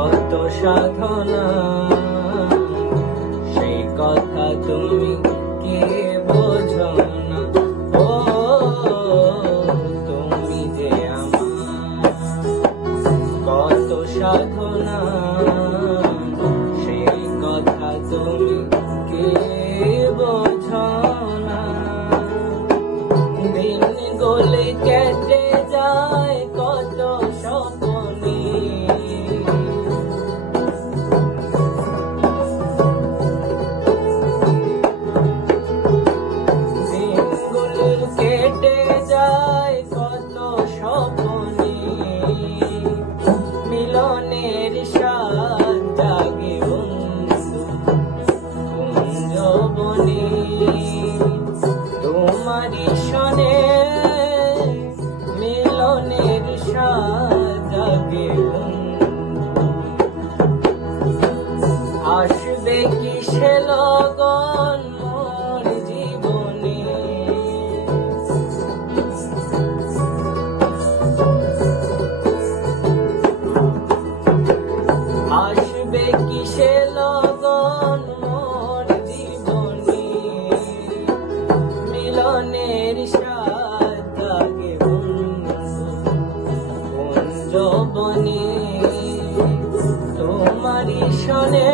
কত সাধনা, সেই কথা তুমি কে বোঝো না। ও তুমি যে আমার কত সাধনা, সেই কথা তুমি কে বোঝো না। দিন গলে কেটে যায় কত স্বপ্নে, দিনগুলো কেটে যায় কত স্বপ্নে, মিলনের স্বাদ জাগে বন্ধু কুঞ্জবনে। তোমারি শনে মিলনের স্বাদ জাগে বন্ধু। আসবে কিসে লগন মোর জীবনে, আসবে কিসে লগন মোর জীবনে, মিলনের স্বাদ জাগে বন্ধু কুঞ্জবনে। তোমারি শনে